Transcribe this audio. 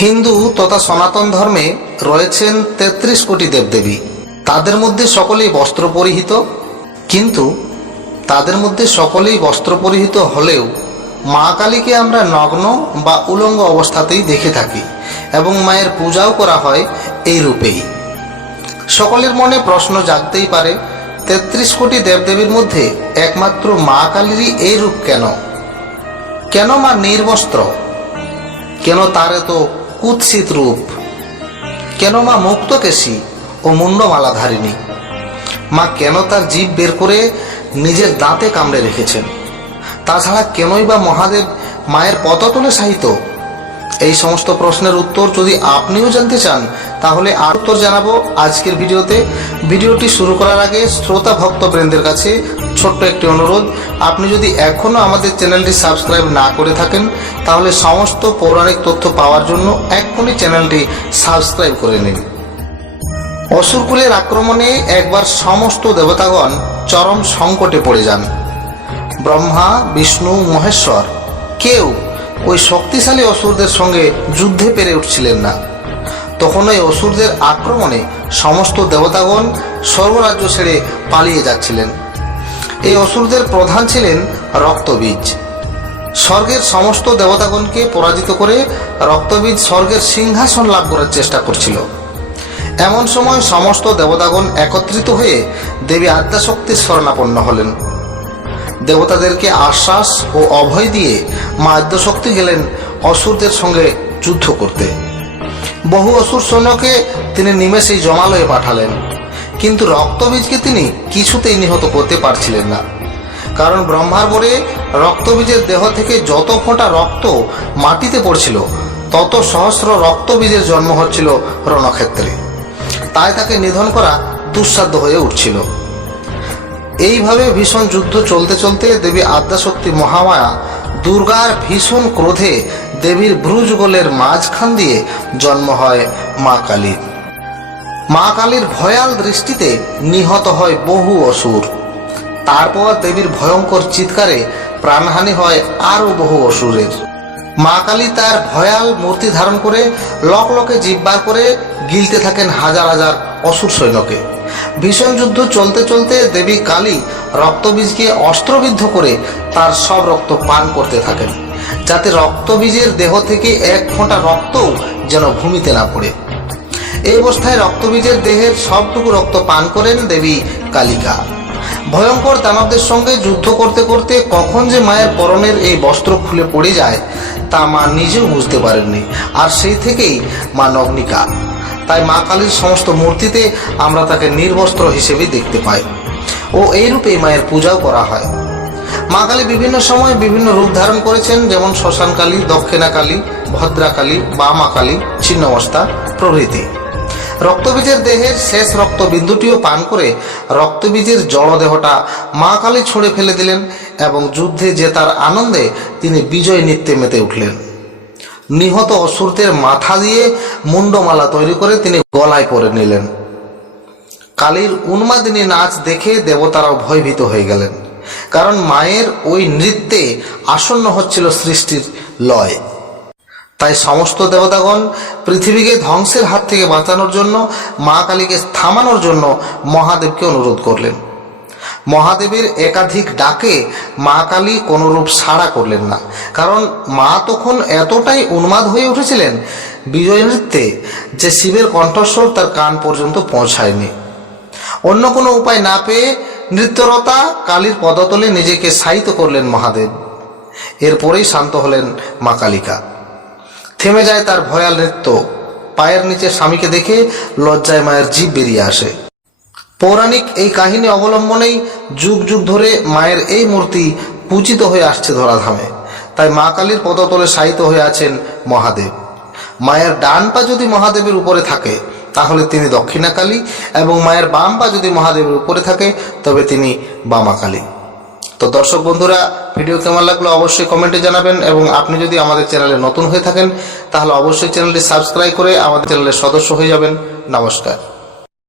হিন্দু তথা সনাতন ধর্মে রয়েছেন তেত্রিশ কোটি দেবদেবী। তাদের মধ্যে সকলেই বস্ত্র পরিহিত, কিন্তু তাদের মধ্যে সকলেই বস্ত্র পরিহিত হলেও মা কালীকে আমরা নগ্ন বা উলঙ্গ অবস্থাতেই দেখে থাকি এবং মায়ের পূজাও করা হয় এই রূপেই। সকলের মনে প্রশ্ন জাগতেই পারে, তেত্রিশ কোটি দেবদেবীর মধ্যে একমাত্র মা কালীরই এই রূপ কেন? কেন মা নির্বস্ত্র? কেন তার এত কুৎসিত রূপ। কেন মা মুক্তকেশী ও মুন্ডমালাধারিণী মা কেন তার জীব বের করে নিজের দাঁতে কামড়ে রেখেছেন? তাছাড়া কেনই বা মহাদেব মায়ের পততলে সাহিত এই সমস্ত প্রশ্নের উত্তর যদি আপনিও জানতে চান, তাহলে আর উত্তর জানাব আজকের ভিডিওতে। ভিডিওটি শুরু করার আগে শ্রোতা ভক্তবৃন্দের কাছে ছোট্ট একটি অনুরোধ, আপনি যদি এখনও আমাদের চ্যানেলটি সাবস্ক্রাইব না করে থাকেন, তাহলে সমস্ত পৌরাণিক তথ্য পাওয়ার জন্য এক্ষুনি চ্যানেলটি সাবস্ক্রাইব করে নিন। অসুরকুলের আক্রমণে একবার সমস্ত দেবতাগণ চরম সংকটে পড়ে যান। ব্রহ্মা, বিষ্ণু, মহেশ্বর, কেউ ওই শক্তিশালী অসুরদের সঙ্গে যুদ্ধে পেরে উঠছিলেন না। তখন ওই অসুরদের আক্রমণে সমস্ত দেবতাগণ স্বর্গরাজ্য ছেড়ে পালিয়ে যাচ্ছিলেন। এই অসুরদের প্রধান ছিলেন রক্তবীজ। স্বর্গের সমস্ত দেবতাগণকে পরাজিত করে রক্তবীজ স্বর্গের সিংহাসন লাভ করার চেষ্টা করছিল। এমন সময় সমস্ত দেবতাগণ একত্রিত হয়ে দেবী আদ্যাশক্তির শরণাপন্ন হলেন। দেবতাদেরকে আশ্বাস ও অভয় দিয়ে মা আদ্যশক্তি গেলেন অসুরদের সঙ্গে যুদ্ধ করতে। বহু অসুর সৈন্যকে তিনি নিমেষেই জমালয়ে পাঠালেন। কিন্তু রক্তবীজকে তিনি কিছুতেই নিহত করতে পারছিলেন না। কারণ ব্রহ্মার বরে রক্তবীজের দেহ থেকে যত ফোঁটা রক্ত মাটিতে পড়ছিল, তত সহস্র রক্তবীজের জন্ম হচ্ছিল রণক্ষেত্রে। তাই তাকে নিধন করা দুঃসাধ্য হয়ে উঠছিল। এইভাবে ভীষণ যুদ্ধ চলতে চলতে দেবী আদ্যাশক্তি মহামায়া দুর্গার ভীষণ ক্রোধে দেবীর ভ্রুযুগলের মাঝখান দিয়ে জন্ম হয় মা কালীর। মা কালীর ভয়াল দৃষ্টিতে নিহত হয় বহু অসুর। তারপর দেবীর ভয়ঙ্কর চিৎকারে প্রাণহানি হয় আরও বহু অসুরের। মা কালী তার ভয়াল মূর্তি ধারণ করে লক লকে জিব্বার করে গিলতে থাকেন হাজার হাজার অসুর সৈন্যকে। ভীষণ যুদ্ধ চলতে চলতে দেবী কালী রক্তবীজকে অস্ত্রবিদ্ধ করে তার সব রক্ত পান করতে থাকেন, যাতে রক্তবীজের দেহ থেকে এক ফোঁটা রক্তও যেন ভূমিতে না পড়ে। এই অবস্থায় রক্তবীজের দেহের সবটুকু রক্ত পান করেন দেবী কালিকা। ভয়ঙ্কর দানবদের সঙ্গে যুদ্ধ করতে করতে কখন যে মায়ের পরনের এই বস্ত্র খুলে পড়ে যায়, তা মা নিজেও বুঝতে পারেননি। আর সেই থেকেই মা নগ্নিকা তাই মা কালীর সমস্ত মূর্তিতে আমরা তাকে নির্বস্ত্র হিসেবে দেখতে পাই। ও এই রূপে মায়ের পূজাও করা হয়। মা কালী বিভিন্ন সময় বিভিন্ন রূপ ধারণ করেছেন, যেমন শ্মশান কালী, দক্ষিণা কালী, ভদ্রা কালী, বামা কালী ছিন্নমস্তা প্রভৃতি। রক্তবীজের দেহের শেষ রক্তবিন্দুটিও পান করে রক্তবীজের জড়দেহটা মা কালী ছুঁড়ে ফেলে দিলেন এবং যুদ্ধে জেতার আনন্দে তিনি বিজয় নৃত্যে মেতে উঠলেন। নিহত অসুরদের মাথা দিয়ে মুন্ডমালা তৈরি করে তিনি গলায় পরে নিলেন। কালীর উন্মাদিনী নাচ দেখে দেবতারাও ভয়ভীত হয়ে গেলেন। কারণ মায়ের ওই নৃত্যে আসন্ন হচ্ছিল সৃষ্টির লয়। তাই সমস্ত দেবতাগণ পৃথিবীকে ধ্বংসের হাত থেকে বাঁচানোর জন্য মা কালীকে থামানোর জন্য মহাদেবকে অনুরোধ করলেন। মহাদেবের একাধিক ডাকে মা কালী কোনোরূপ সাড়া করলেন না। কারণ মা তখন এতটাই উন্মাদ হয়ে উঠেছিলেন বিজয় নৃত্যে যে শিবের কণ্ঠস্বর তার কান পর্যন্ত পৌঁছায়নি। অন্য কোনো উপায় না পেয়ে নৃত্যরতা কালীর পদতলে নিজেকে শায়িত করলেন মহাদেব। এরপরেই শান্ত হলেন মা কালিকা। থেমে যায় তার ভয়াল নৃত্য। পায়ের নিচে স্বামীকে দেখে লজ্জায় মায়ের জীব বেরিয়ে আসে। পৌরাণিক এই কাহিনী অবলম্বনেই যুগ যুগ ধরে মায়ের এই মূর্তি পূজিত হয়ে আসছে ধরাধামে। তাই মা কালীর পদতলে শায়িত হয়ে আছেন মহাদেব। মায়ের ডান পা যদি মহাদেবের উপরে থাকে, তাহলে তিনি দক্ষিণাকালী এবং মায়ের বাম পা যদি মহাদেবের উপরে থাকে, তবে তিনি বামা কালী তো দর্শক বন্ধুরা ভিডিও কেমন লাগল অবশ্যই কমেন্টে জানাবেন এবং আপনি যদি আমাদের চ্যানেলে নতুন হয়ে থাকেন, তাহলে অবশ্যই চ্যানেলটি সাবস্ক্রাইব করে আমাদের চ্যানেলের সদস্য হয়ে যাবেন। নমস্কার।